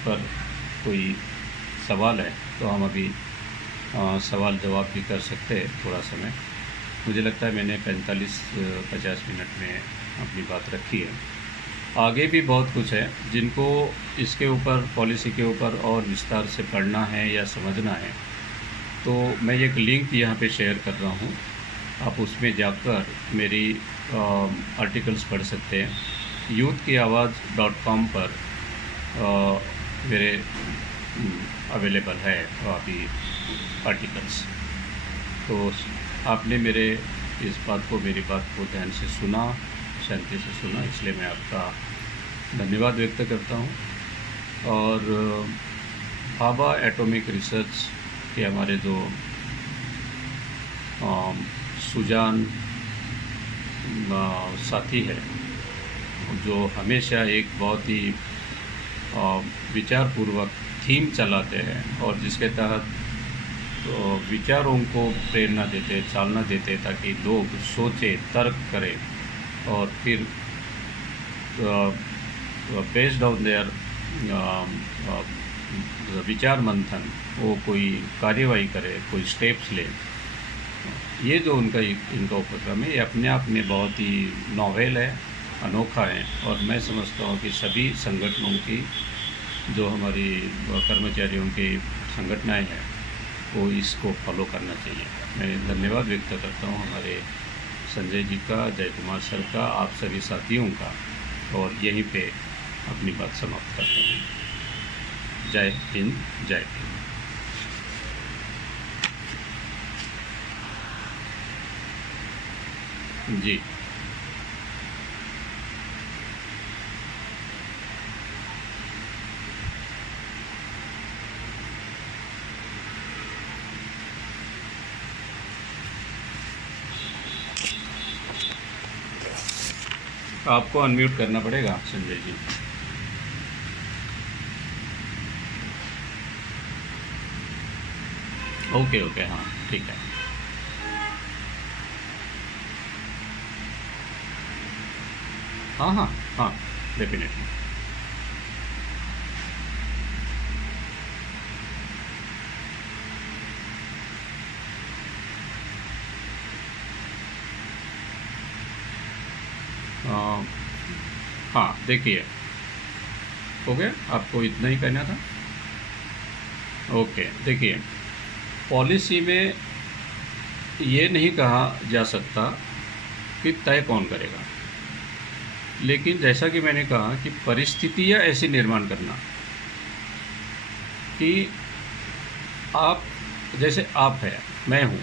पर कोई सवाल है तो हम अभी सवाल जवाब भी कर सकते हैं थोड़ा समय। मुझे लगता है मैंने 45-50 मिनट में अपनी बात रखी है। आगे भी बहुत कुछ है जिनको इसके ऊपर, पॉलिसी के ऊपर और विस्तार से पढ़ना है या समझना है, तो मैं एक लिंक यहाँ पे शेयर कर रहा हूँ। आप उसमें जाकर मेरी आर्टिकल्स पढ़ सकते हैं। youthkiawaz.com पर मेरे अवेलेबल है अभी आर्टिकल्स। तो आपने मेरी बात को ध्यान से सुना, शांति से सुना, इसलिए मैं आपका धन्यवाद व्यक्त करता हूँ। और भाभा एटॉमिक रिसर्च के हमारे जो सुजान साथी है, जो हमेशा एक बहुत ही विचारपूर्वक थीम चलाते हैं और जिसके तहत विचारों को प्रेरणा देते, चालना देते, ताकि लोग सोचें, तर्क करें और फिर बेस्ड ऑन देयर विचार मंथन वो कोई कार्यवाही करे, कोई स्टेप्स ले। ये जो इनका उपक्रम है, ये अपने आप में बहुत ही नॉवेल है, अनोखा है। और मैं समझता हूँ कि सभी संगठनों की, जो हमारी कर्मचारियों की संगठनाएं हैं, वो इसको फॉलो करना चाहिए। मैं धन्यवाद व्यक्त करता हूँ हमारे संजय जी का, जय कुमार सर का, आप सभी साथियों का, और यहीं पे अपनी बात समाप्त करता हूँ। जय हिंद, जय हिंद। जी, आपको अनम्यूट करना पड़ेगा संजय जी। ओके ओके, हाँ ठीक है। हाँ हाँ हाँ, डेफिनेटली। हाँ देखिए, हो गया, आपको इतना ही कहना था। ओके, देखिए, पॉलिसी में ये नहीं कहा जा सकता कि तय कौन करेगा, लेकिन जैसा कि मैंने कहा कि परिस्थितियाँ ऐसी निर्माण करना कि आप, जैसे आप है, मैं हूँ,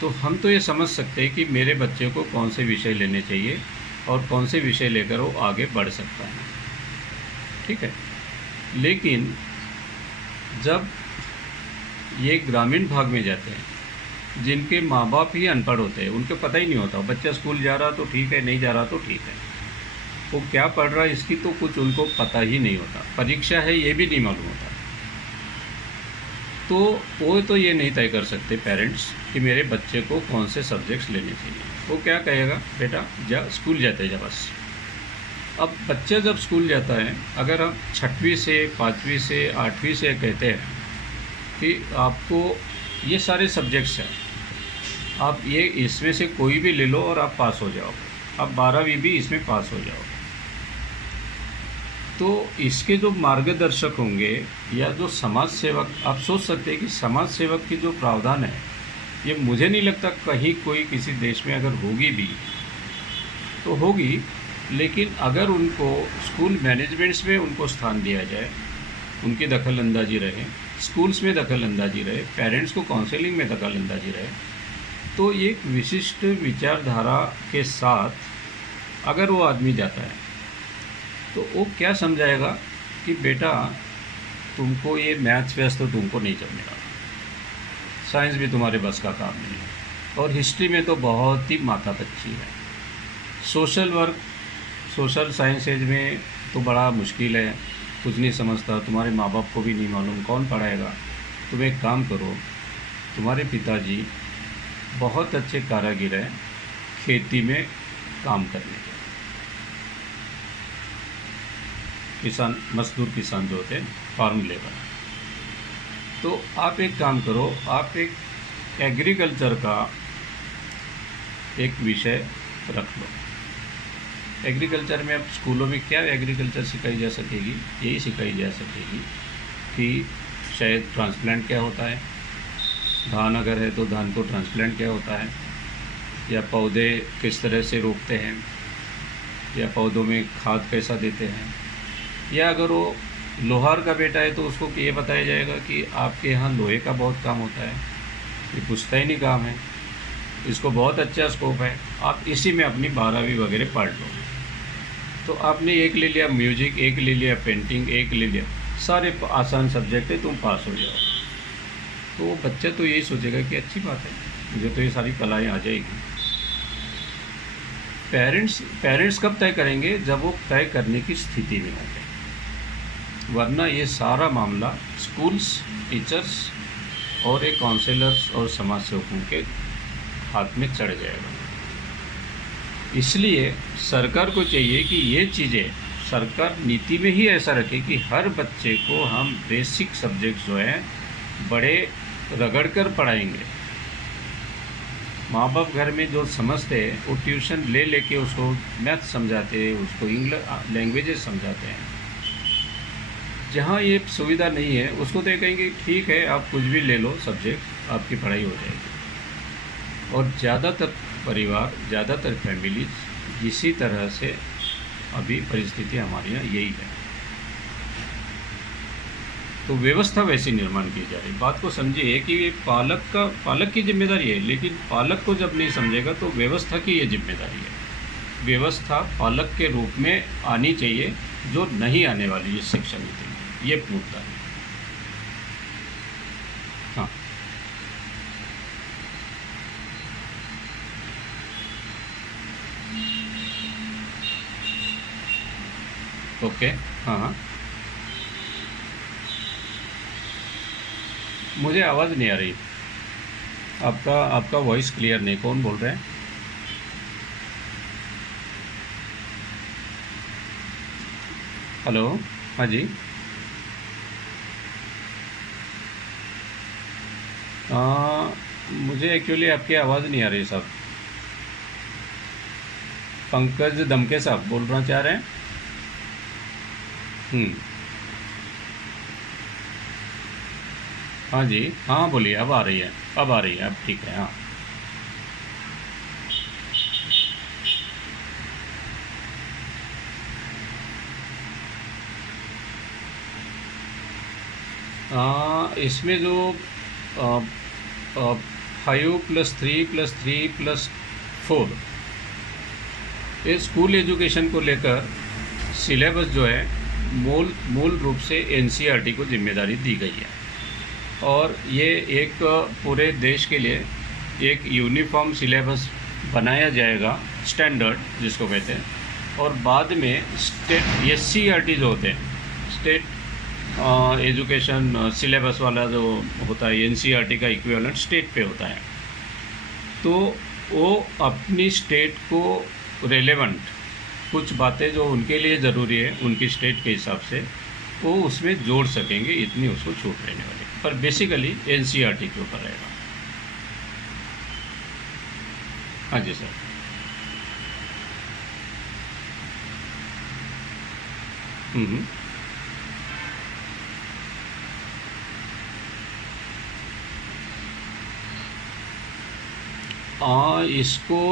तो हम तो ये समझ सकते हैं कि मेरे बच्चे को कौन से विषय लेने चाहिए और कौन से विषय लेकर वो आगे बढ़ सकता है, ठीक है। लेकिन जब ये ग्रामीण भाग में जाते हैं, जिनके माँ बाप ही अनपढ़ होते हैं, उनको पता ही नहीं होता, बच्चा स्कूल जा रहा तो ठीक है, नहीं जा रहा तो ठीक है, वो क्या पढ़ रहा है इसकी तो कुछ उनको पता ही नहीं होता, परीक्षा है ये भी नहीं मालूम होता। तो वो तो ये नहीं तय कर सकते पेरेंट्स कि मेरे बच्चे को कौन से सब्जेक्ट्स लेने चाहिए। वो क्या कहेगा, बेटा जा स्कूल जाते जा बस। अब बच्चा जब स्कूल जाता है, अगर हम 6वीं से 5वीं से 8वीं से कहते हैं कि आपको ये सारे सब्जेक्ट्स हैं, आप ये इसमें से कोई भी ले लो और आप पास हो जाओगे, आप 12वीं भी इसमें पास हो जाओगे, तो इसके जो मार्गदर्शक होंगे या जो समाज सेवक, आप सोच सकते हैं कि समाज सेवक की जो प्रावधान है, ये मुझे नहीं लगता कहीं कोई किसी देश में अगर होगी भी तो होगी, लेकिन अगर उनको स्कूल मैनेजमेंट्स में उनको स्थान दिया जाए, उनकी दखल अंदाजी रहे, स्कूल्स में दखल अंदाजी रहे, पेरेंट्स को काउंसलिंग में दखल अंदाजी रहे, तो एक विशिष्ट विचारधारा के साथ अगर वो आदमी जाता है तो वो क्या समझाएगा कि बेटा तुमको ये मैथ्स वैथ्स तो तुमको नहीं चलने, साइंस भी तुम्हारे बस का काम नहीं है, और हिस्ट्री में तो बहुत ही माथापच्ची है, सोशल वर्क, सोशल साइंसेज में तो बड़ा मुश्किल है, कुछ नहीं समझता, तुम्हारे माँ बाप को भी नहीं मालूम, कौन पढ़ाएगा। तुम एक काम करो, तुम्हारे पिताजी बहुत अच्छे कारीगर हैं खेती में काम करने के, किसान, मजदूर किसान जो होते हैं, फार्म लेबर। तो आप एक काम करो, आप एक एग्रीकल्चर का एक विषय रख लो। एग्रीकल्चर में अब स्कूलों में क्या एग्रीकल्चर सिखाई जा सकेगी? यही सिखाई जा सकेगी कि शायद ट्रांसप्लांट क्या होता है, धान अगर है तो धान को ट्रांसप्लांट क्या होता है, या पौधे किस तरह से रोपते हैं, या पौधों में खाद कैसा देते हैं, या अगर वो लोहार का बेटा है तो उसको ये बताया जाएगा कि आपके यहाँ लोहे का बहुत काम होता है, ये पुश्तैनी काम है, इसको बहुत अच्छा स्कोप है, आप इसी में अपनी 12वीं वगैरह पढ़ लो। तो आपने एक ले लिया म्यूजिक, एक ले लिया पेंटिंग, एक ले लिया, सारे आसान सब्जेक्ट है, तुम पास हो जाओ। तो बच्चा तो यही सोचेगा कि अच्छी बात है, मुझे तो ये सारी कलाएँ आ जाएगी। पेरेंट्स कब तय करेंगे? जब वो तय करने की स्थिति में होंगे, वरना ये सारा मामला स्कूल्स, टीचर्स और एक काउंसलर्स और समाज सेवकों के हाथ में चढ़ जाएगा। इसलिए सरकार को चाहिए कि ये चीज़ें सरकार नीति में ही ऐसा रखे कि हर बच्चे को हम बेसिक सब्जेक्ट्स जो हैं बड़े रगड़ कर पढ़ाएंगे। माँ बाप घर में जो समझते हैं वो ट्यूशन ले लेके उसको मैथ समझाते हैं, उसको इंग्लिश लैंग्वेजेस समझाते हैं। जहाँ ये सुविधा नहीं है उसको तो ये कहेंगे ठीक है आप कुछ भी ले लो सब्जेक्ट, आपकी पढ़ाई हो जाएगी। और ज़्यादातर परिवार, ज़्यादातर फैमिलीज इसी तरह से अभी परिस्थिति हमारे यहाँ यही है। तो व्यवस्था वैसी निर्माण की जा रही। बात को समझिए कि ये पालक की जिम्मेदारी है, लेकिन पालक को जब नहीं समझेगा तो व्यवस्था की ये जिम्मेदारी है। व्यवस्था पालक के रूप में आनी चाहिए, जो नहीं आने वाली इस शिक्षा नीति में, ये मुद्दा है। हाँ, ओके, हाँ हाँ, मुझे आवाज़ नहीं आ रही आपका वॉइस क्लियर नहीं। कौन बोल रहे हैं? हेलो, हाँ जी। मुझे एक्चुअली आपकी आवाज़ नहीं आ रही साहब। पंकज दमके साहब बोलना चाह रहे हैं? हाँ जी, हाँ बोलिए, अब आ रही है, अब आ रही है, अब ठीक है। हाँ, इसमें जो 5+3+3+4 ये स्कूल एजुकेशन को लेकर सिलेबस जो है मूल रूप से एनसीईआरटी को जिम्मेदारी दी गई है। और ये एक पूरे देश के लिए एक यूनिफॉर्म सिलेबस बनाया जाएगा, स्टैंडर्ड जिसको कहते हैं। और बाद में स्टेट एससीईआरटी जो होते हैं, स्टेट एजुकेशन सिलेबस वाला जो होता है, एनसीईआरटी का इक्विवेलेंट स्टेट पे होता है। तो वो अपनी स्टेट को रेलेवेंट कुछ बातें जो उनके लिए ज़रूरी है उनकी स्टेट के हिसाब से वो उसमें जोड़ सकेंगे, इतनी उसको छूट रहने वाली। पर बेसिकली एनसीईआरटी के ऊपर रहेगा। हाँ जी सर। हम्म।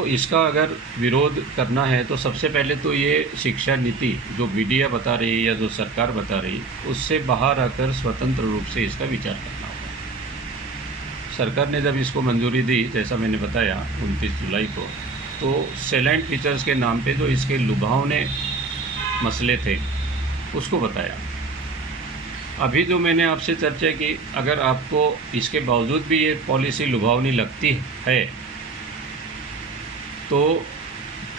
इसका अगर विरोध करना है तो सबसे पहले तो ये शिक्षा नीति जो मीडिया बता रही है या जो सरकार बता रही है उससे बाहर आकर स्वतंत्र रूप से इसका विचार करना होगा। सरकार ने जब इसको मंजूरी दी, जैसा मैंने बताया 29 जुलाई को, तो सैलाइंट फीचर्स के नाम पे जो इसके लुभावने मसले थे उसको बताया। अभी जो मैंने आपसे चर्चा की, अगर आपको इसके बावजूद भी ये पॉलिसी लुभावनी लगती है तो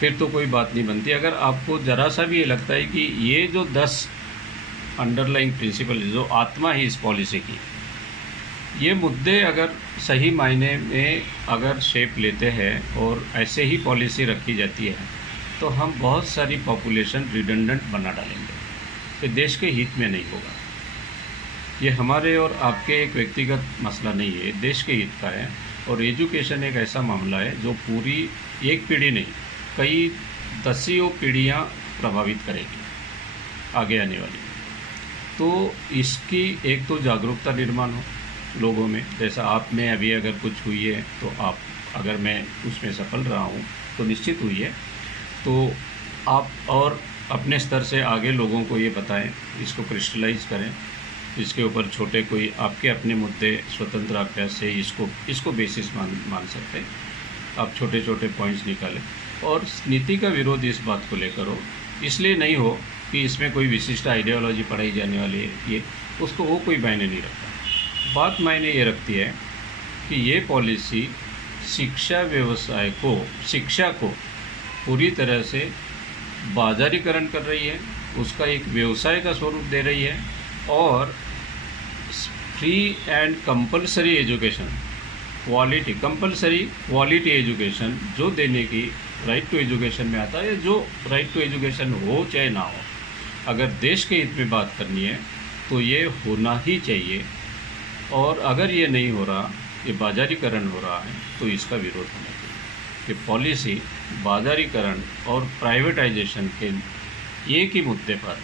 फिर तो कोई बात नहीं बनती। अगर आपको ज़रा सा भी ये लगता है कि ये जो 10 अंडरलाइंग प्रिंसिपल जो आत्मा है इस पॉलिसी की, ये मुद्दे अगर सही मायने में अगर शेप लेते हैं और ऐसे ही पॉलिसी रखी जाती है तो हम बहुत सारी पॉपुलेशन रिडंडेंट बना डालेंगे। ये देश के हित में नहीं होगा। ये हमारे और आपके एक व्यक्तिगत मसला नहीं है, देश के हित का है। और एजुकेशन एक ऐसा मामला है जो पूरी एक पीढ़ी नहीं, कई दसियों पीढ़ियाँ प्रभावित करेगी आगे आने वाली। तो इसकी एक तो जागरूकता निर्माण हो लोगों में, जैसा आप में अभी अगर कुछ हुई है तो आप, अगर मैं उसमें सफल रहा हूँ तो निश्चित हुई है, तो आप और अपने स्तर से आगे लोगों को ये बताएं, इसको क्रिस्टलाइज करें, इसके ऊपर छोटे कोई आपके अपने मुद्दे स्वतंत्र अभ्यास से इसको बेसिस मान सकते हैं। आप छोटे छोटे पॉइंट्स निकालें और नीति का विरोध इस बात को लेकर हो, इसलिए नहीं हो कि इसमें कोई विशिष्ट आइडियोलॉजी पढ़ाई जाने वाली है, ये उसको वो कोई मायने नहीं रखता। बात मायने ये रखती है कि ये पॉलिसी शिक्षा व्यवसाय को, शिक्षा को पूरी तरह से बाजारीकरण कर रही है, उसका एक व्यवसाय का स्वरूप दे रही है, और free and compulsory education, compulsory quality education जो देने की राइट टू एजुकेशन में आता है, जो राइट टू एजुकेशन हो चाहे ना हो, अगर देश के हित में बात करनी है तो ये होना ही चाहिए। और अगर ये नहीं हो रहा, ये बाजारीकरण हो रहा है, तो इसका विरोध होना चाहिए। ये पॉलिसी बाजारीकरण और प्राइवेटाइजेशन के एक ही मुद्दे पर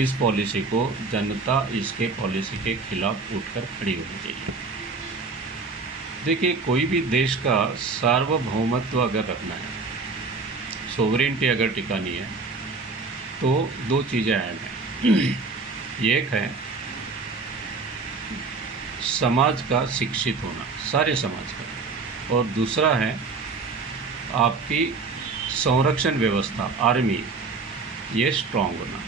इस पॉलिसी को जनता इसके पॉलिसी के खिलाफ उठकर खड़ी होनी चाहिए। देखिए, कोई भी देश का सार्वभौमत्व अगर रखना है, सोवरेनिटी अगर टिकानी है, तो दो चीज़ें अहम हैं। एक है समाज का शिक्षित होना, सारे समाज का, और दूसरा है आपकी संरक्षण व्यवस्था, आर्मी, ये स्ट्रांग होना।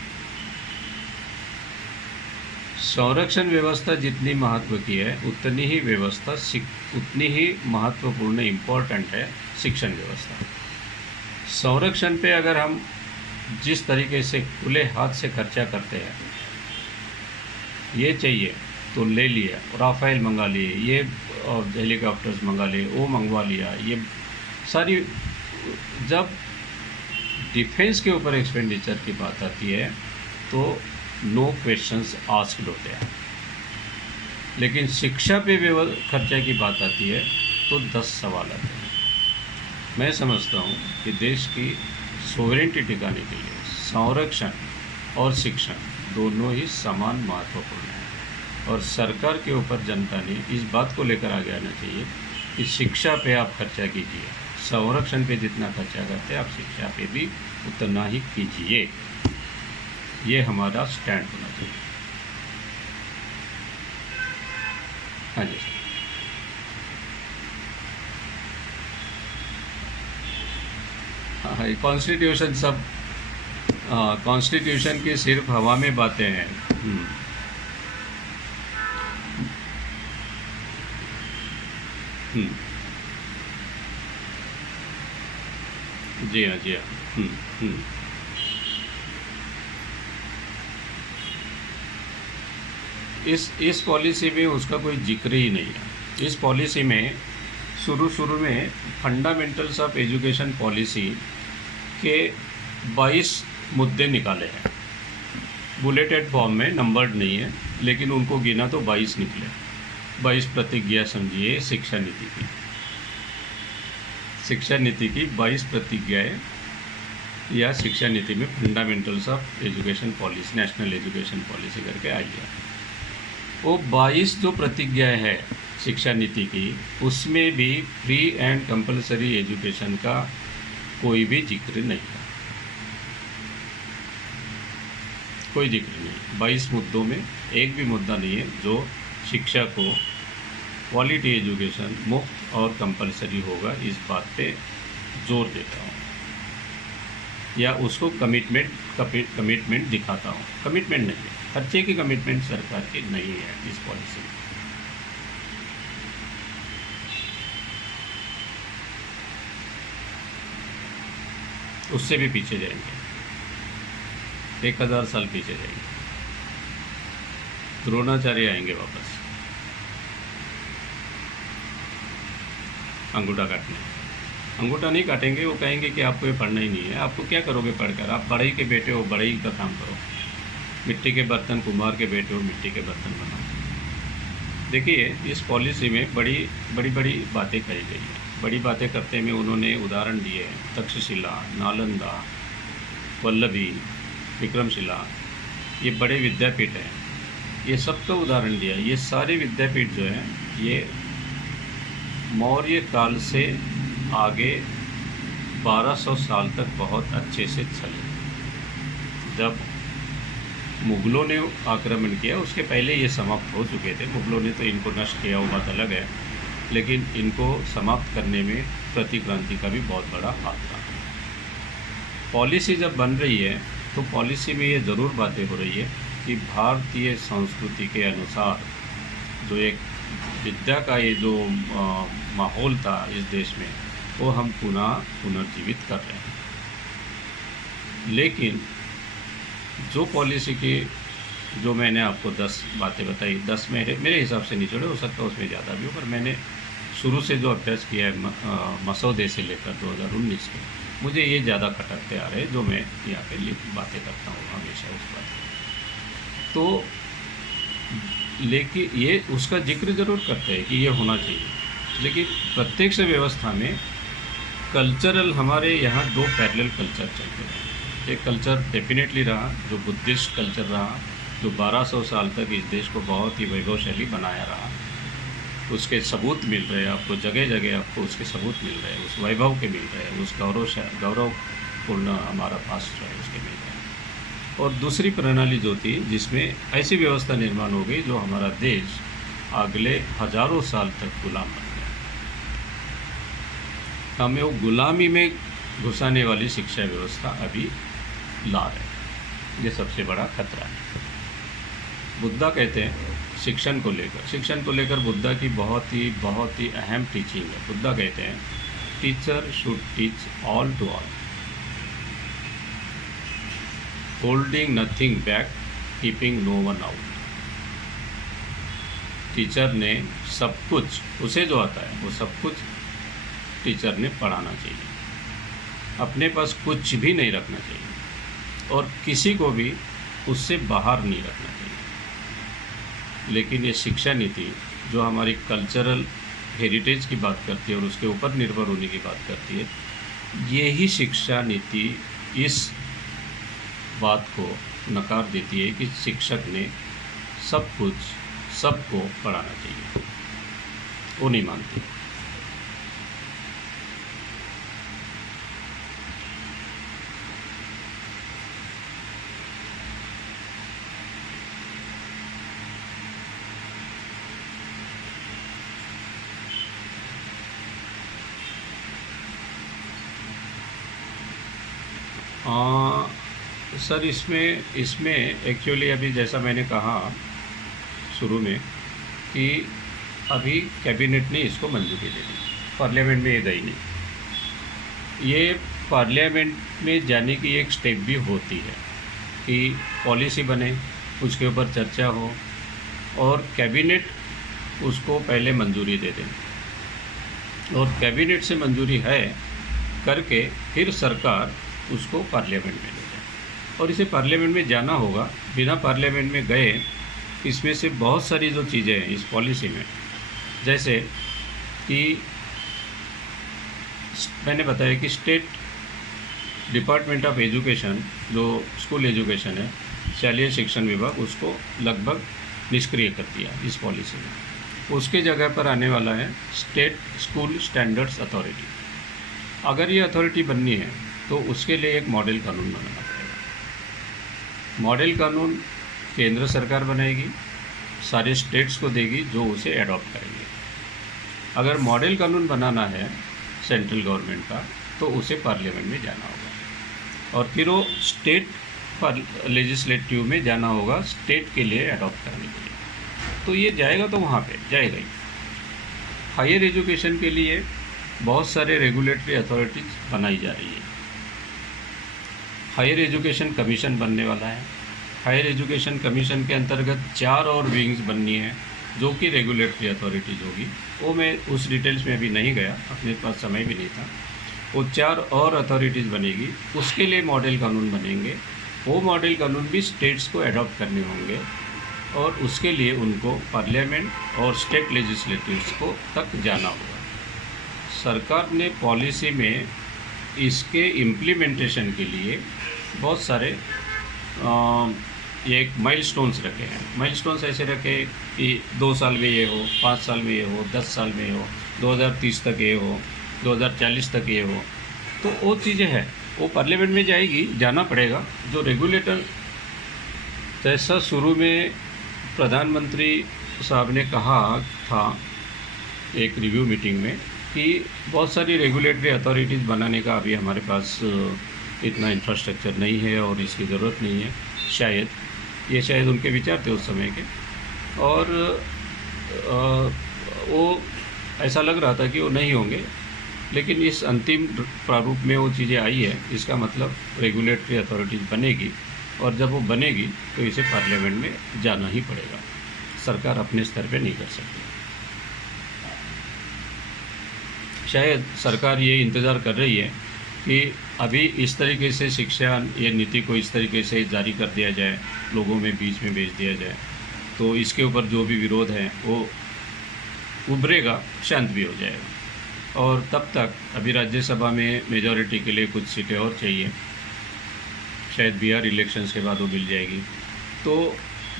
संरक्षण व्यवस्था जितनी महत्व की है, उतनी ही व्यवस्था उतनी ही महत्वपूर्ण इम्पोर्टेंट है शिक्षण व्यवस्था। संरक्षण पे अगर हम जिस तरीके से खुले हाथ से खर्चा करते हैं, ये चाहिए तो ले लिया, राफेल मंगा लिए, ये और हेलीकॉप्टर्स मंगा लिए, वो मंगवा लिया, ये सारी, जब डिफेंस के ऊपर एक्सपेंडिचर की बात आती है तो नो क्वेश्चंस आस्क्ड होते हैं, लेकिन शिक्षा पे खर्चा की बात आती है तो 10 सवाल आते हैं। मैं समझता हूँ कि देश की सोवरेनिटी टिकाने के लिए संरक्षण और शिक्षण दोनों ही समान महत्वपूर्ण हैं, और सरकार के ऊपर जनता ने इस बात को लेकर आगे आना चाहिए कि शिक्षा पे आप खर्चा कीजिए, संरक्षण पे जितना खर्चा करते हैं आप शिक्षा पे भी उतना ही कीजिए। ये हमारा स्टैंड होना चाहिए। हाँ जी सर। हाँ, कॉन्स्टिट्यूशन सब, कॉन्स्टिट्यूशन की सिर्फ हवा में बातें हैं। जी हाँ, जी हाँ। इस पॉलिसी में उसका कोई जिक्र ही नहीं है। इस पॉलिसी में शुरू में फंडामेंटल्स ऑफ एजुकेशन पॉलिसी के 22 मुद्दे निकाले हैं, बुलेटेड फॉर्म में, नंबर्ड नहीं है, लेकिन उनको गिना तो 22 निकले। 22 प्रतिज्ञा समझिए शिक्षा नीति की। शिक्षा नीति की 22 प्रतिज्ञाएँ या शिक्षा नीति में fundamentals of education policy, national education policy करके आई है। वो 22 जो प्रतिज्ञाएँ है शिक्षा नीति की, उसमें भी फ्री एंड कंपलसरी एजुकेशन का कोई भी जिक्र नहीं है, कोई जिक्र नहीं। 22 मुद्दों में एक भी मुद्दा नहीं है जो शिक्षा को क्वालिटी एजुकेशन मुफ्त और कंपलसरी होगा इस बात पे जोर देता हूँ, या उसको कमिटमेंट दिखाता हूँ। कमिटमेंट नहीं है, खर्चे की कमिटमेंट सरकार की नहीं है इस पॉलिसी में। उससे भी पीछे जाएंगे, 1000 साल पीछे जाएंगे, द्रोणाचार्य आएंगे वापस अंगूठा काटने। अंगूठा नहीं काटेंगे, वो कहेंगे कि आपको ये पढ़ना ही नहीं है, आपको क्या करोगे पढ़कर, आप बड़ई के बेटे हो, बड़ई का काम करो। मिट्टी के बर्तन कुम्हार के बेटे हो, मिट्टी के बर्तन बनाओ। देखिए, इस पॉलिसी में बड़ी बड़ी बातें कही गई हैं। बड़ी बातें करते में उन्होंने उदाहरण दिए हैं, तक्षशिला, नालंदा, वल्लभी, विक्रमशिला, ये बड़े विद्यापीठ हैं, ये सब का उदाहरण दिया। ये सारे विद्यापीठ जो हैं ये मौर्य काल से आगे 1200 साल तक बहुत अच्छे से चले। जब मुग़लों ने आक्रमण किया उसके पहले ये समाप्त हो चुके थे। मुग़लों ने तो इनको नष्ट किया, वो बात अलग है, लेकिन इनको समाप्त करने में प्रतिक्रांति का भी बहुत बड़ा हाथ था। पॉलिसी जब बन रही है तो पॉलिसी में ये ज़रूर बातें हो रही है कि भारतीय संस्कृति के अनुसार जो एक विद्या का ये जो माहौल था इस देश में, वो हम पुनर्जीवित कर रहे हैं। लेकिन जो पॉलिसी की जो मैंने आपको 10 बातें बताई, 10 मेरे हिसाब से नहीं छोड़े, हो सकता है उसमें ज़्यादा भी हो, पर मैंने शुरू से जो अभ्यास किया है मसौदे से लेकर 2019 के, मुझे ये ज़्यादा खटकते आ रहे हैं, जो मैं यहाँ पे बातें करता हूँ हमेशा उस बात पर। तो लेकिन ये उसका जिक्र ज़रूर करते हैं कि ये होना चाहिए, लेकिन प्रत्यक्ष व्यवस्था में कल्चरल हमारे यहाँ 2 पैरेलल कल्चर चलते हैं। एक कल्चर डेफिनेटली रहा जो बुद्धिस्ट कल्चर रहा, जो 1200 साल तक इस देश को बहुत ही वैभवशाली बनाया रहा। उसके सबूत मिल रहे हैं आपको, जगह जगह आपको उसके सबूत मिल रहे हैं, उस वैभव के मिल रहे हैं, उस गौरवपूर्ण हमारा पास्ट है उसके मिल रहे हैं। और दूसरी प्रणाली जो थी जिसमें ऐसी व्यवस्था निर्माण हो गई जो हमारा देश अगले हज़ारों साल तक गुलाम बन गया। हमें वो गुलामी में घुसाने वाली शिक्षा व्यवस्था अभी ला रहे हैं, ये सबसे बड़ा खतरा है। बुद्धा कहते हैं शिक्षण को लेकर बुद्धा की बहुत ही अहम टीचिंग है। बुद्धा कहते हैं teacher should teach all to all, holding nothing back, keeping no one out. Teacher ने सब कुछ, उसे जो आता है वो सब कुछ टीचर ने पढ़ाना चाहिए, अपने पास कुछ भी नहीं रखना चाहिए और किसी को भी उससे बाहर नहीं रखना चाहिए। लेकिन ये शिक्षा नीति जो हमारी कल्चरल हेरिटेज की बात करती है और उसके ऊपर निर्भर होने की बात करती है, यही शिक्षा नीति इस बात को नकार देती है कि शिक्षक ने सब कुछ सबको पढ़ाना चाहिए, वो नहीं मानती। सर इसमें एक्चुअली अभी जैसा मैंने कहा शुरू में कि अभी कैबिनेट ने इसको मंजूरी दे दी, पार्लियामेंट में ये गई नहीं। ये पार्लियामेंट में जाने की एक स्टेप भी होती है कि पॉलिसी बने, उसके ऊपर चर्चा हो और कैबिनेट उसको पहले मंजूरी दे दें और कैबिनेट से मंजूरी है करके फिर सरकार उसको पार्लियामेंट में ले जाए और इसे पार्लियामेंट में जाना होगा। बिना पार्लियामेंट में गए इसमें से बहुत सारी जो चीज़ें हैं इस पॉलिसी में, जैसे कि मैंने बताया कि स्टेट डिपार्टमेंट ऑफ एजुकेशन जो स्कूल एजुकेशन है, शालेय शिक्षण विभाग, उसको लगभग निष्क्रिय कर दिया इस पॉलिसी में। उसके जगह पर आने वाला है स्टेट स्कूल स्टैंडर्ड्स अथॉरिटी। अगर ये अथॉरिटी बननी है तो उसके लिए एक मॉडल कानून बनाना पड़ेगा। मॉडल कानून केंद्र सरकार बनाएगी, सारे स्टेट्स को देगी जो उसे एडॉप्ट करेंगे। अगर मॉडल कानून बनाना है सेंट्रल गवर्नमेंट का तो उसे पार्लियामेंट में जाना होगा और फिर वो स्टेट लेजिस्लेटिव में जाना होगा स्टेट के लिए एडॉप्ट करने के लिए। तो ये जाएगा तो वहाँ पे जाएगा ही। हायर एजुकेशन के लिए बहुत सारे रेगुलेटरी अथॉरिटीज़ बनाई जा रही है। हायर एजुकेशन कमीशन बनने वाला है। हायर एजुकेशन कमीशन के अंतर्गत 4 और विंग्स बननी है जो कि रेगुलेटरी अथॉरिटीज़ होगी। वो मैं उस डिटेल्स में अभी नहीं गया, अपने पास समय भी नहीं था। वो 4 और अथॉरिटीज़ बनेगी, उसके लिए मॉडल कानून बनेंगे वो मॉडल कानून भी स्टेट्स को अडॉप्ट करने होंगे और उसके लिए उनको पार्लियामेंट और स्टेट लेजिस्लेटिव्स को तक जाना होगा। सरकार ने पॉलिसी में इसके इम्प्लीमेंटेशन के लिए बहुत सारे एक माइलस्टोन्स रखे हैं। माइलस्टोन्स ऐसे रखे कि 2 साल में ये हो, 5 साल में ये हो, 10 साल में ये हो, 2030 तक ये हो, 2040 तक ये हो। तो वो चीज़ें हैं, वो पार्लियामेंट में जाएगी, जाना पड़ेगा। जो रेगुलेटर, जैसा शुरू में प्रधानमंत्री साहब ने कहा था एक रिव्यू मीटिंग में कि बहुत सारी रेगुलेटरी अथॉरिटीज़ बनाने का अभी हमारे पास इतना इंफ्रास्ट्रक्चर नहीं है और इसकी ज़रूरत नहीं है, शायद उनके विचार थे उस समय के। और वो ऐसा लग रहा था कि वो नहीं होंगे, लेकिन इस अंतिम प्रारूप में वो चीज़ें आई है। इसका मतलब रेगुलेटरी अथॉरिटीज़ बनेगी और जब वो बनेगी तो इसे पार्लियामेंट में जाना ही पड़ेगा, सरकार अपने स्तर पे नहीं कर सकती। शायद सरकार ये इंतज़ार कर रही है कि अभी इस तरीके से शिक्षा ये नीति को इस तरीके से जारी कर दिया जाए, लोगों में बीच में भेज दिया जाए, तो इसके ऊपर जो भी विरोध है वो उभरेगा, शांत भी हो जाएगा। और तब तक अभी राज्यसभा में मेजॉरिटी के लिए कुछ सीटें और चाहिए, शायद बिहार इलेक्शंस के बाद वो मिल जाएगी। तो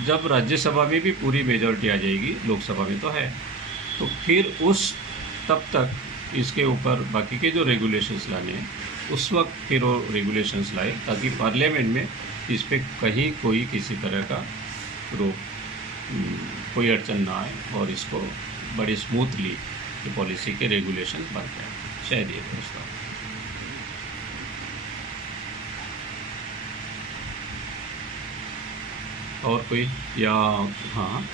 जब राज्यसभा में भी पूरी मेजॉरिटी आ जाएगी, लोकसभा में तो है, तो फिर तब तक इसके ऊपर बाकी के जो रेगुलेशंस लाने हैं उस वक्त फिर वो रेगुलेशंस लाए, ताकि पार्लियामेंट में इस पर कहीं कोई किसी तरह का कोई अड़चन ना आए और इसको बड़ी स्मूथली ये पॉलिसी के रेगुलेशन बन जाए। शायद ये व्यवस्था और कोई या हाँ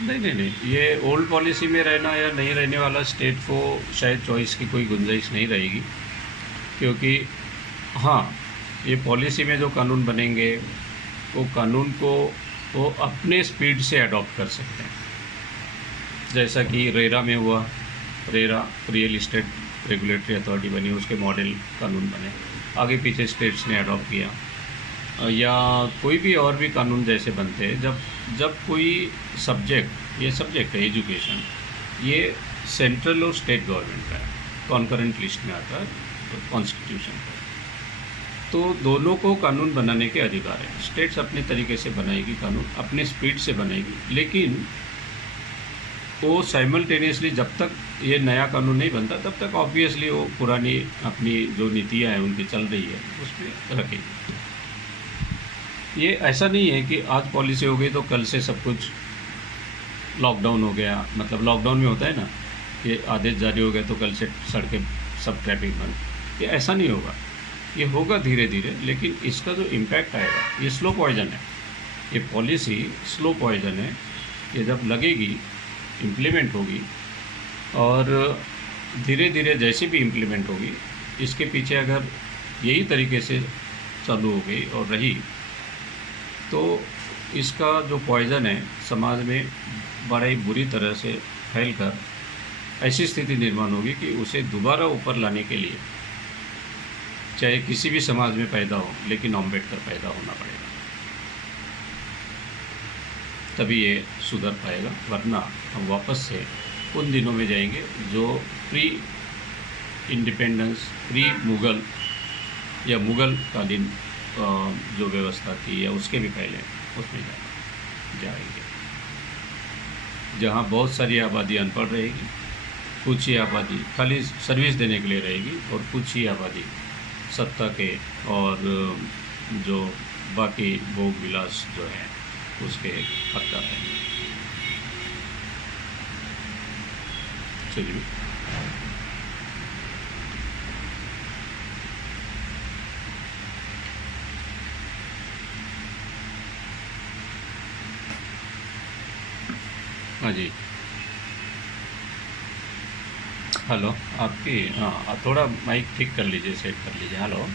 नहीं, ये ओल्ड पॉलिसी में रहना या नहीं रहने वाला स्टेट को शायद चॉइस की कोई गुंजाइश नहीं रहेगी, क्योंकि हाँ, ये पॉलिसी में जो कानून बनेंगे वो कानून को वो अपने स्पीड से अडॉप्ट कर सकते हैं। जैसा कि रेरा में हुआ, RERA real estate regulatory authority बनी, उसके मॉडल कानून बने, आगे पीछे स्टेट्स ने अडॉप्ट किया। या कोई भी और भी कानून जैसे बनते हैं, जब कोई सब्जेक्ट, ये सब्जेक्ट है एजुकेशन, ये सेंट्रल और स्टेट गवर्नमेंट का है, कॉन्करेंट लिस्ट में आता है कॉन्स्टिट्यूशन का, तो दोनों को कानून बनाने के अधिकार है। स्टेट्स अपने तरीके से बनाएगी कानून, अपने स्पीड से बनाएगी, लेकिन वो साइमल्टेनियसली जब तक ये नया कानून नहीं बनता तब तक ऑब्वियसली वो पुरानी अपनी जो नीतियाँ हैं उनकी चल रही है उसमें रखेगी। ये ऐसा नहीं है कि आज पॉलिसी हो गई तो कल से सब कुछ लॉकडाउन हो गया, मतलब लॉकडाउन में होता है ना, ये आदेश जारी हो गए तो कल से सड़कें सब ट्रैफिक बंद, ये ऐसा नहीं होगा। ये होगा धीरे धीरे, लेकिन इसका जो इम्पैक्ट आएगा ये स्लो पॉइजन है। ये पॉलिसी स्लो पॉइजन है। ये जब लगेगी, इम्प्लीमेंट होगी और धीरे धीरे जैसे भी इम्प्लीमेंट होगी, इसके पीछे अगर यही तरीके से चालू हो गई और रही तो इसका जो पॉइज़न है समाज में बड़ी बुरी तरह से फैलकर ऐसी स्थिति निर्माण होगी कि उसे दोबारा ऊपर लाने के लिए चाहे किसी भी समाज में पैदा हो, लेकिन अम्बेडकर पैदा होना पड़ेगा, तभी ये सुधर पाएगा। वरना हम वापस से उन दिनों में जाएंगे जो प्री इंडिपेंडेंस, प्री मुग़ल या मुग़ल कालीन जो व्यवस्था थी या उसके भी पहले, उसमें जाएंगे, जहाँ बहुत सारी आबादी अनपढ़ रहेगी, कुछ ही आबादी खाली सर्विस देने के लिए रहेगी और कुछ ही आबादी सत्ता के और जो बाकी भोग विलास जो है उसके हकदार रहेंगे। चलिए, हाँ जी, हेलो, आपकी हाँ थोड़ा माइक ठीक कर लीजिए, सेट कर लीजिए। हेलो,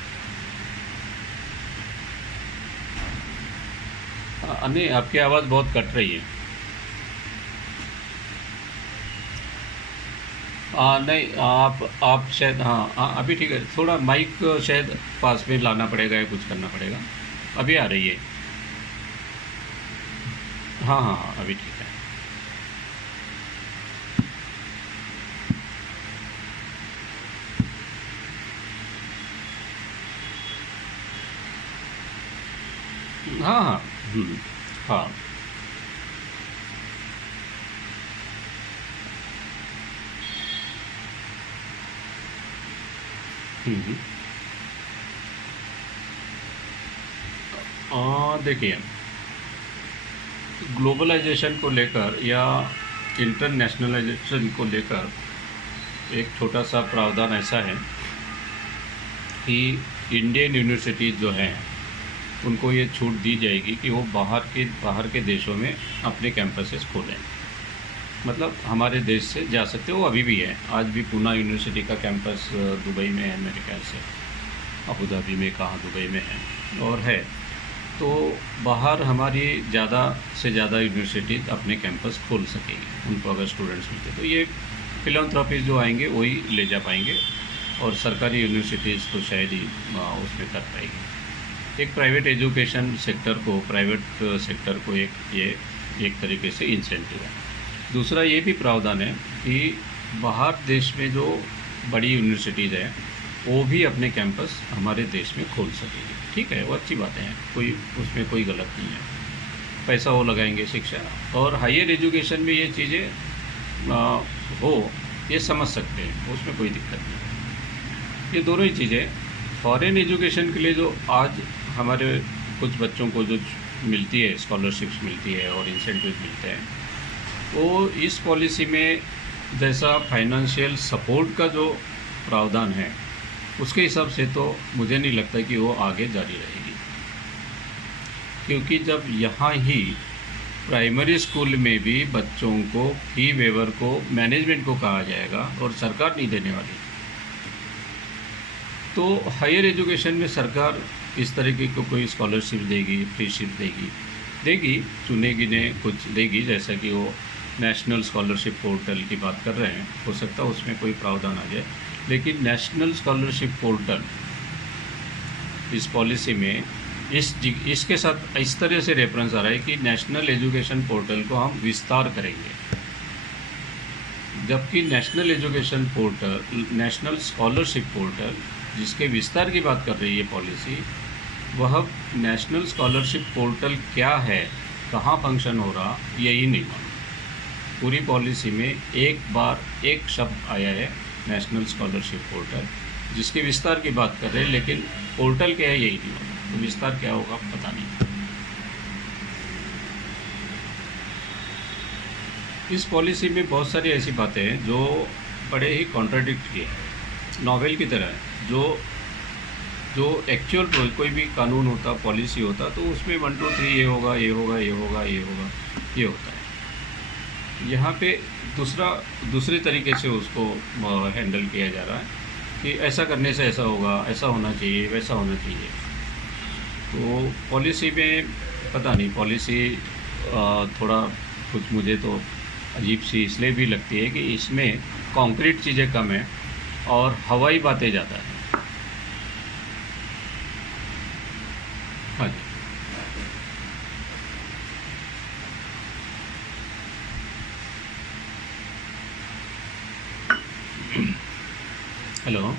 नहीं, आपकी आवाज़ बहुत कट रही है। नहीं, आप शायद, हाँ हाँ, अभी ठीक है। थोड़ा माइक शायद पास में लाना पड़ेगा या कुछ करना पड़ेगा। अभी आ रही है। हाँ हाँ हाँ, अभी ठीक है। हाँ हाँ। हम्म, हाँ। हम्म। देखिए, ग्लोबलाइजेशन को लेकर या इंटरनेशनलाइजेशन को लेकर एक छोटा सा प्रावधान ऐसा है कि इंडियन यूनिवर्सिटीज़ जो हैं उनको ये छूट दी जाएगी कि वो बाहर के देशों में अपने कैंपसेस खोलें। मतलब हमारे देश से जा सकते हो, अभी भी है। आज भी पूना यूनिवर्सिटी का कैंपस दुबई में है मेरे ख्याल से, अबू धाबी में, कहाँ, दुबई में है और है। तो बाहर हमारी ज़्यादा से ज़्यादा यूनिवर्सिटी अपने कैंपस खोल सकेगी, उनको अगर स्टूडेंट्स मिलते तो ये फिलंथ्रॉपीज जो आएंगे वही ले जा पाएंगे, और सरकारी यूनिवर्सिटीज़ तो शायद ही उसमें कर पाएगी। एक प्राइवेट एजुकेशन सेक्टर को, प्राइवेट सेक्टर को ये एक तरीके से इंसेंटिव है। दूसरा ये भी प्रावधान है कि बाहर देश में जो बड़ी यूनिवर्सिटीज़ हैं वो भी अपने कैंपस हमारे देश में खोल सकेगी। ठीक है, वो अच्छी बातें हैं, कोई उसमें कोई गलत नहीं है। पैसा वो लगाएंगे शिक्षा, और हायर एजुकेशन में ये चीज़ें हो, ये समझ सकते हैं, उसमें कोई दिक्कत नहीं। ये दोनों ही चीज़ें फॉरेन एजुकेशन के लिए जो आज हमारे कुछ बच्चों को जो मिलती है, स्कॉलरशिप्स मिलती है और इंसेंटिव मिलते हैं, वो इस पॉलिसी में जैसा फाइनेंशियल सपोर्ट का जो प्रावधान है उसके हिसाब से तो मुझे नहीं लगता कि वो आगे जारी रहेगी। क्योंकि जब यहाँ ही प्राइमरी स्कूल में भी बच्चों को फी वेवर को मैनेजमेंट को कहा जाएगा और सरकार नहीं देने वाली, तो हायर एजुकेशन में सरकार इस तरीके को कोई स्कॉलरशिप देगी, फ्रीशिप देगी, चुने गिने कुछ देगी, जैसा कि वो नेशनल स्कॉलरशिप पोर्टल की बात कर रहे हैं। हो सकता है उसमें कोई प्रावधान आ जाए, लेकिन नेशनल स्कॉलरशिप पोर्टल इस पॉलिसी में इसके साथ इस तरह से रेफरेंस आ रहा है कि नेशनल एजुकेशन पोर्टल को हम विस्तार करेंगे, जबकि national education portal, national scholarship portal जिसके विस्तार की बात कर रही है पॉलिसी, वह नेशनल स्कॉलरशिप पोर्टल क्या है, कहाँ फंक्शन हो रहा, यही नहीं मालूम। पूरी पॉलिसी में एक बार एक शब्द आया है, नेशनल स्कॉलरशिप पोर्टल, जिसके विस्तार की बात कर रहे हैं, लेकिन पोर्टल क्या है यही नहीं मालूम। तो विस्तार क्या होगा पता नहीं। इस पॉलिसी में बहुत सारी ऐसी बातें हैं जो बड़े ही कॉन्ट्राडिक्टरी है, नॉवेल की तरह है। जो एक्चुअल कोई भी कानून होता, पॉलिसी होता, तो उसमें 1 2 3 ये होगा, ये होगा, ये होगा, ये होगा, ये होता है। यहाँ पे दूसरे तरीके से उसको हैंडल किया जा रहा है कि ऐसा करने से ऐसा होगा, ऐसा होना चाहिए, वैसा होना चाहिए। तो पॉलिसी में पता नहीं, पॉलिसी थोड़ा कुछ मुझे तो अजीब सी इसलिए भी लगती है कि इसमें कॉन्क्रीट चीज़ें कम हैं और हवाई बातें ज़्यादा हैं। हाँ जी। हेलो।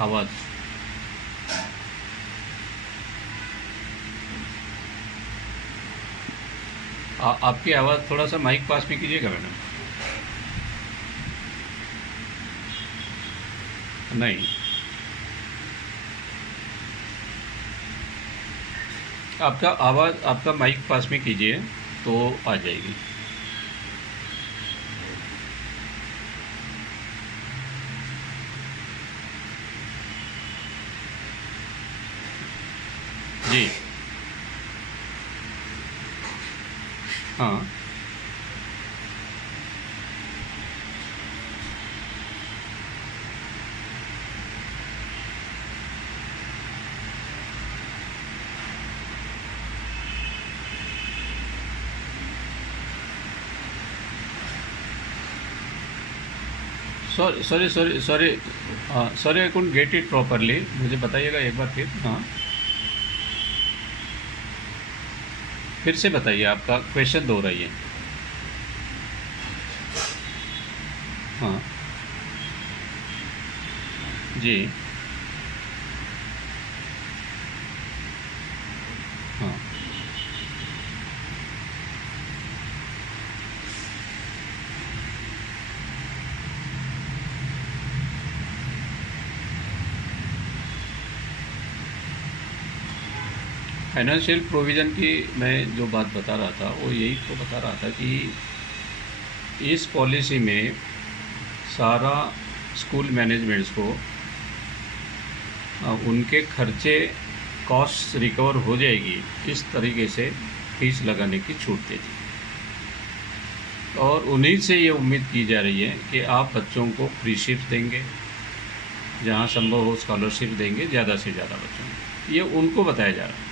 आवाज़ आपकी आवाज़ थोड़ा सा माइक पास में कीजिएगा मैडम। नहीं, आपका आवाज़, आपका माइक पास में कीजिए तो आ जाएगी। जी। हाँ। Sorry sorry sorry sorry, sorry I couldn't get it properly, मुझे बताइएगा एक बार फिर। हाँ, फिर से बताइए, आपका क्वेश्चन दोहराइए। हाँ जी। हाँ फाइनेंशियल प्रोविज़न की मैं जो बात बता रहा था वो यही तो बता रहा था कि इस पॉलिसी में सारा स्कूल मैनेजमेंट्स को उनके खर्चे कॉस्ट रिकवर हो जाएगी इस तरीके से फीस लगाने की छूट दे दी, और उन्हीं से ये उम्मीद की जा रही है कि आप बच्चों को फ्री शिफ्ट देंगे, जहाँ संभव हो स्कॉलरशिप देंगे ज़्यादा से ज़्यादा बच्चों को, ये उनको बताया जा रहा है।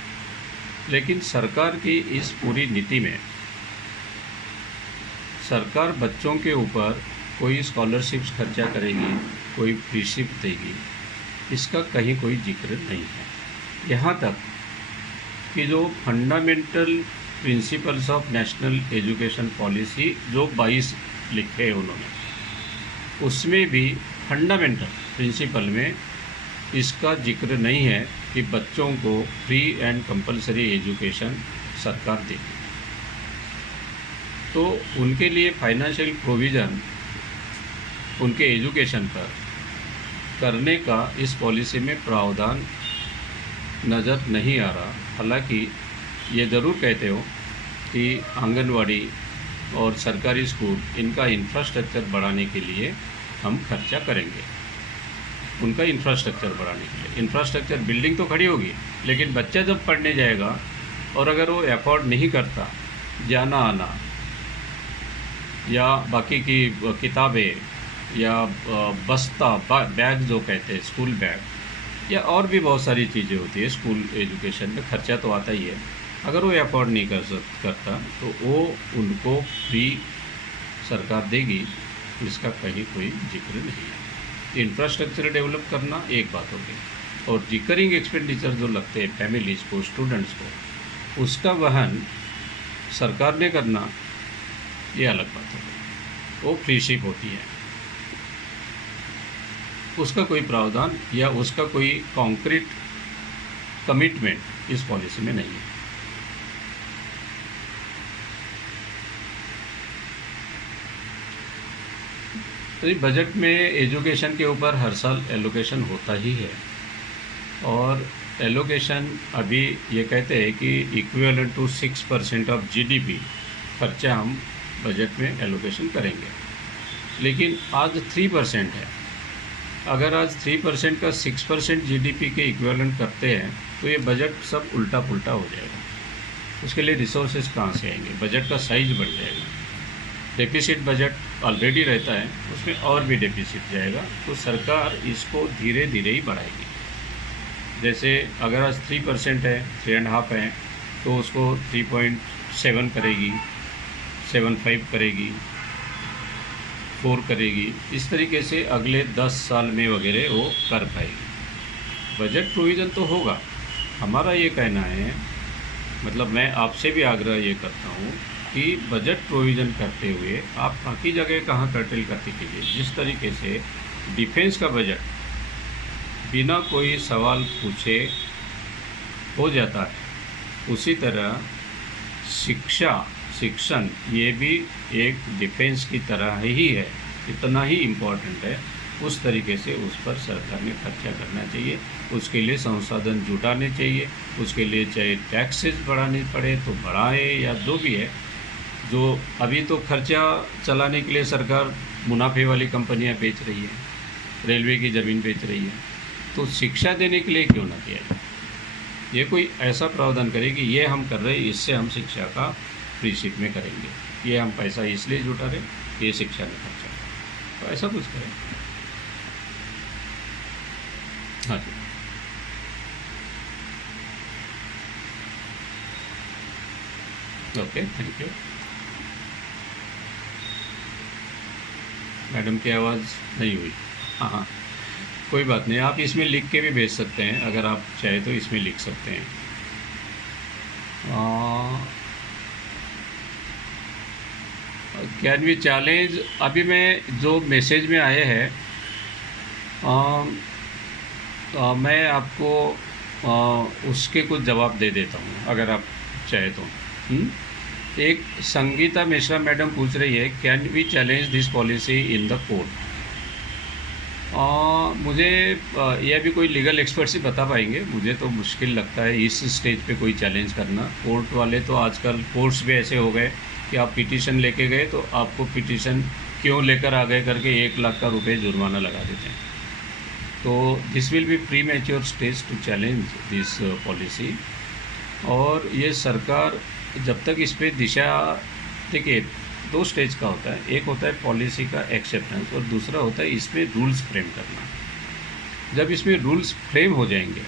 लेकिन सरकार की इस पूरी नीति में सरकार बच्चों के ऊपर कोई स्कॉलरशिप्स खर्चा करेगी, कोई फ्री शिफ्ट देगी, इसका कहीं कोई जिक्र नहीं है। यहाँ तक कि जो fundamental principles of national education policy जो 22 लिखे हैं उन्होंने, उसमें भी फंडामेंटल प्रिंसिपल में इसका जिक्र नहीं है कि बच्चों को फ्री एंड कंपलसरी एजुकेशन सरकार देगी। तो उनके लिए फाइनेंशियल प्रोविज़न उनके एजुकेशन पर करने का इस पॉलिसी में प्रावधान नज़र नहीं आ रहा। हालांकि ये ज़रूर कहते हो कि आंगनवाड़ी और सरकारी स्कूल इनका इंफ्रास्ट्रक्चर बढ़ाने के लिए हम खर्चा करेंगे, उनका इंफ्रास्ट्रक्चर बढ़ाने के लिए। इंफ्रास्ट्रक्चर बिल्डिंग तो खड़ी होगी, लेकिन बच्चा जब पढ़ने जाएगा और अगर वो अफोर्ड नहीं करता जाना आना या बाकी की किताबें या बस्ता बैग जो कहते हैं स्कूल बैग, या और भी बहुत सारी चीज़ें होती है स्कूल एजुकेशन में, खर्चा तो आता ही है। अगर वो अफोर्ड नहीं करता तो वो उनको फ्री सरकार देगी, इसका कहीं कोई जिक्र नहीं है। इंफ्रास्ट्रक्चर डेवलप करना एक बात होगी, और रिकरिंग एक्सपेंडिचर जो लगते हैं फैमिलीज़ को, स्टूडेंट्स को, उसका वहन सरकार ने करना, ये अलग बात होगी। वो फ्री शिप होती है, उसका कोई प्रावधान या उसका कोई कॉन्क्रीट कमिटमेंट इस पॉलिसी में नहीं है। तो बजट में एजुकेशन के ऊपर हर साल एलोकेशन होता ही है, और एलोकेशन अभी ये कहते हैं कि इक्विवेलेंट टू 6% ऑफ जीडीपी खर्चा हम बजट में एलोकेशन करेंगे। लेकिन आज 3% है। अगर आज 3% का 6% जीडीपी के इक्विवेलेंट करते हैं तो ये बजट सब उल्टा पुल्टा हो जाएगा। उसके लिए रिसोर्सेज कहाँ से आएंगे? बजट का साइज बढ़ जाएगा। डेफिसिट बजट ऑलरेडी रहता है, उसमें और भी डेफिसिट जाएगा। तो सरकार इसको धीरे धीरे ही बढ़ाएगी। जैसे अगर आज 3% है, 3.5 है, तो उसको 3.7 करेगी, 7.5 करेगी, 4 करेगी। इस तरीके से अगले 10 साल में वगैरह वो कर पाएगी। बजट प्रोविज़न तो होगा। हमारा ये कहना है, मतलब मैं आपसे भी आग्रह ये करता हूँ कि बजट प्रोविज़न करते हुए आप बाकी जगह कहाँ कर्टेल करते कीजिए। जिस तरीके से डिफेंस का बजट बिना कोई सवाल पूछे हो जाता है, उसी तरह शिक्षण ये भी एक डिफेंस की तरह ही है, इतना ही इम्पोर्टेंट है। उस तरीके से उस पर सरकार ने खर्चा करना चाहिए, उसके लिए संसाधन जुटाने चाहिए, उसके लिए चाहे टैक्सेस बढ़ाने पड़े तो बढ़ाए, या जो भी है। जो अभी तो खर्चा चलाने के लिए सरकार मुनाफे वाली कंपनियां बेच रही है, रेलवे की ज़मीन बेच रही है, तो शिक्षा देने के लिए क्यों ना किया जाए? ये कोई ऐसा प्रावधान करे कि ये हम कर रहे हैं, इससे हम शिक्षा का फ्री शिप में करेंगे, ये हम पैसा इसलिए जुटा रहे, ये शिक्षा में खर्चा, तो ऐसा कुछ करें। हाँ जी, ओके, थैंक यू। मैडम की आवाज़ नहीं हुई। हाँ हाँ, कोई बात नहीं, आप इसमें लिख के भी भेज सकते हैं, अगर आप चाहे तो इसमें लिख सकते हैं। कैन वी चैलेंज, अभी मैं जो मैसेज में आए हैं मैं आपको उसके कुछ जवाब दे देता हूँ, अगर आप चाहे तो। एक संगीता मिश्रा मैडम पूछ रही है, can we challenge this policy in the court. मुझे यह भी कोई लीगल एक्सपर्ट ही बता पाएंगे, मुझे तो मुश्किल लगता है इस स्टेज पे कोई चैलेंज करना। कोर्ट वाले तो आजकल कोर्ट्स भी ऐसे हो गए कि आप पिटीशन लेके गए तो आपको पिटीशन क्यों लेकर आ गए करके 1 लाख का रुपये जुर्माना लगा देते हैं। तो this will be premature stage to challenge this policy. और ये सरकार जब तक इस पर दिशा, देखिए 2 स्टेज का होता है, एक होता है पॉलिसी का एक्सेप्टेंस और दूसरा होता है इसमें रूल्स फ्रेम करना। जब इसमें रूल्स फ्रेम हो जाएंगे,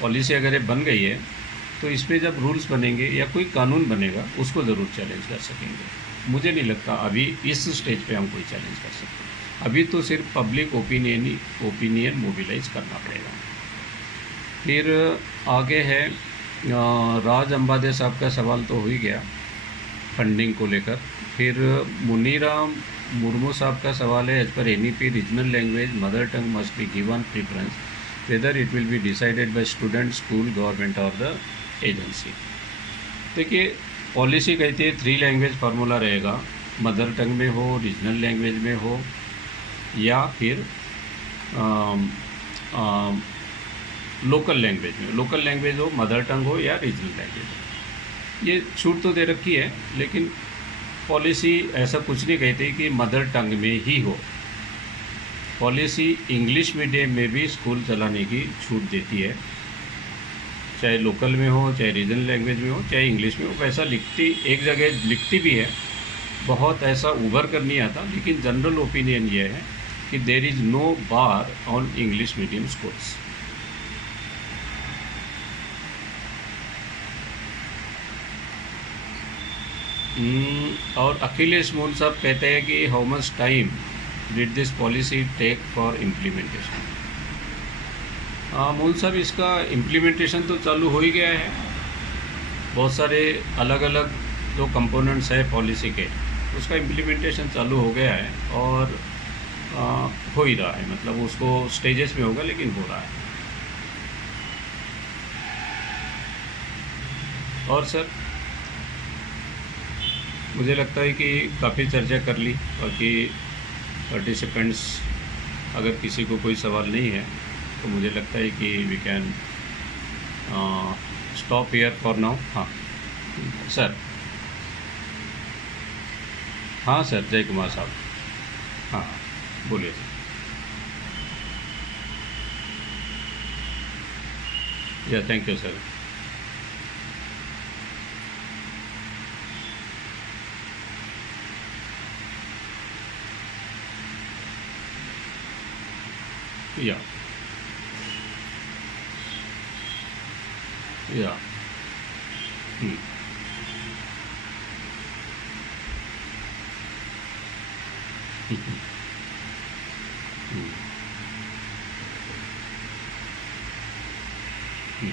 पॉलिसी अगर ये बन गई है तो इसमें जब रूल्स बनेंगे या कोई कानून बनेगा उसको ज़रूर चैलेंज कर सकेंगे। मुझे नहीं लगता अभी इस स्टेज पे हम कोई चैलेंज कर सकते। अभी तो सिर्फ पब्लिक ओपिनियन मोबिलाइज करना पड़ेगा। फिर आगे है राज अंबादे साहब का सवाल तो हो ही गया फंडिंग को लेकर। फिर मुनीराम मुर्मू साहब का सवाल है, as per NEP regional language mother tongue must be given preference whether it will be decided by student, school, government और द एजेंसी। देखिए पॉलिसी कहती है 3 लैंग्वेज फार्मूला रहेगा, मदर टंग में हो, रीजनल लैंग्वेज में हो या फिर लोकल लैंग्वेज में। लोकल लैंग्वेज हो, मदर टंग हो या रीजनल लैंग्वेज हो। ये छूट तो दे रखी है, लेकिन पॉलिसी ऐसा कुछ नहीं कहती कि मदर टंग में ही हो। पॉलिसी इंग्लिश मीडियम में भी स्कूल चलाने की छूट देती है, चाहे लोकल में हो, चाहे रीजनल लैंग्वेज में हो, चाहे इंग्लिश में हो। वैसा लिखती एक जगह लिखती भी है, बहुत ऐसा उभर कर नहीं आता, लेकिन जनरल ओपिनियन ये है कि there is no bar on English medium schools. और अखिलेश मूल साहब कहते हैं कि how much time did this policy take for implementation. Mool साहब इसका इम्प्लीमेंटेशन तो चालू हो ही गया है, बहुत सारे अलग अलग जो कंपोनेंट्स है पॉलिसी के, उसका इम्प्लीमेंटेशन चालू हो गया है और हो ही रहा है, मतलब उसको स्टेजेस में होगा लेकिन हो रहा है। और सर मुझे लगता है कि काफ़ी चर्चा कर ली, बाकी पार्टिसिपेंट्स अगर किसी को कोई सवाल नहीं है तो मुझे लगता है कि we can stop here for now. हाँ सर, हाँ सर, जय कुमार साहब, हाँ बोलिए सर। या थैंक यू सर। या या हम्म, हम्म, हम्म, हम्म।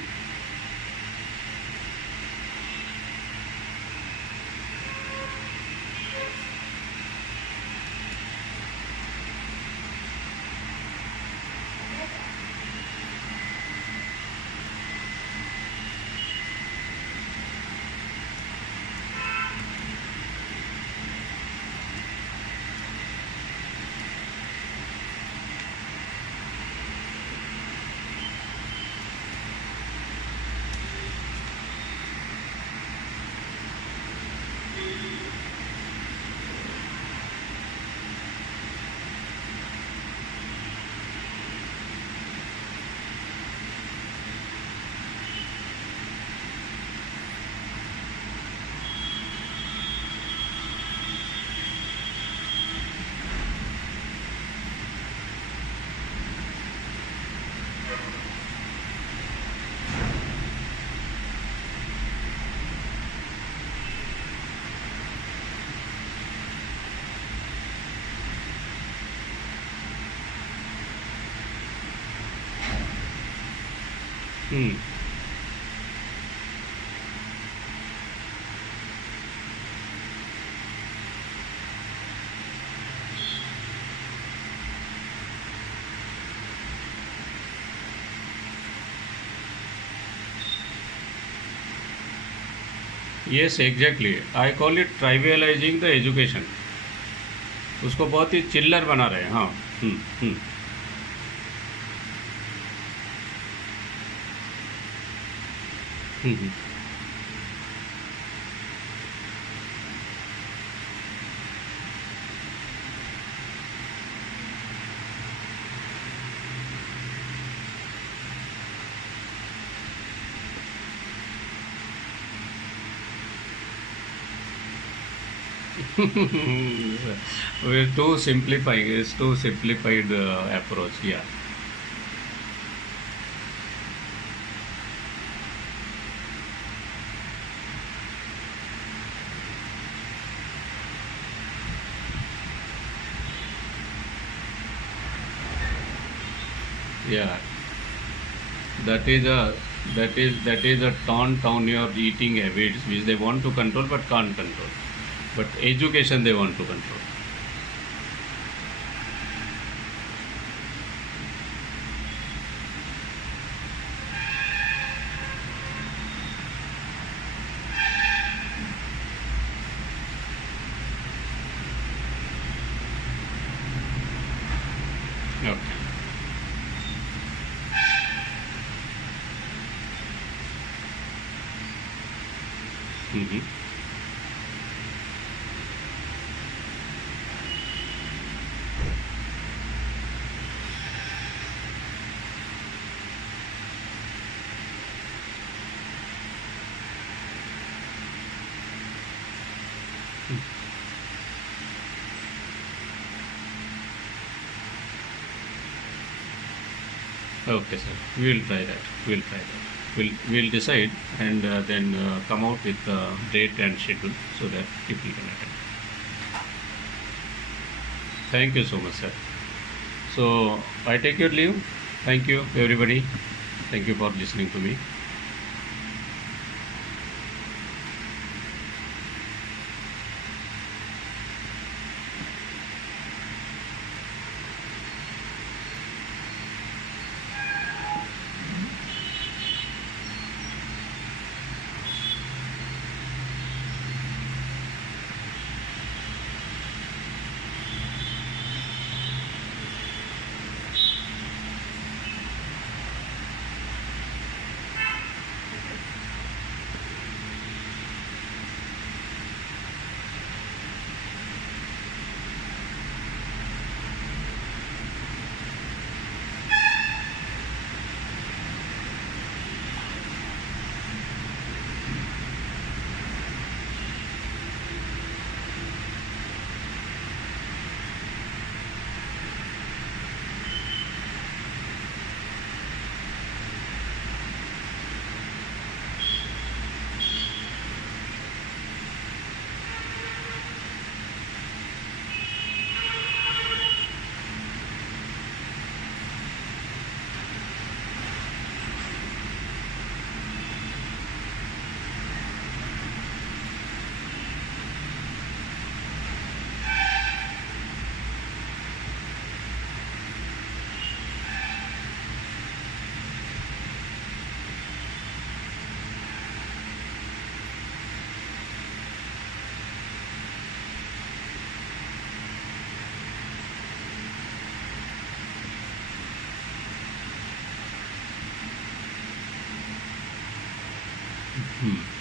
Hmm. Yes, exactly. I call it trivializing the education. उसको बहुत ही चिल्लर बना रहे हैं, हाँ। हम्म। हम्म। We're too simplifying. It's too simplified approach. Yeah. Yeah. That is a that is a taunt on your eating habits which they want to control but can't control. But education they want to control. Okay. Mm-hmm. Okay, sir. We'll try that. We'll try that. We'll decide and then come out with the date and schedule so that people can attend. Thank you so much, sir. So I take your leave. Thank you, everybody. Thank you for listening to me. Hmm.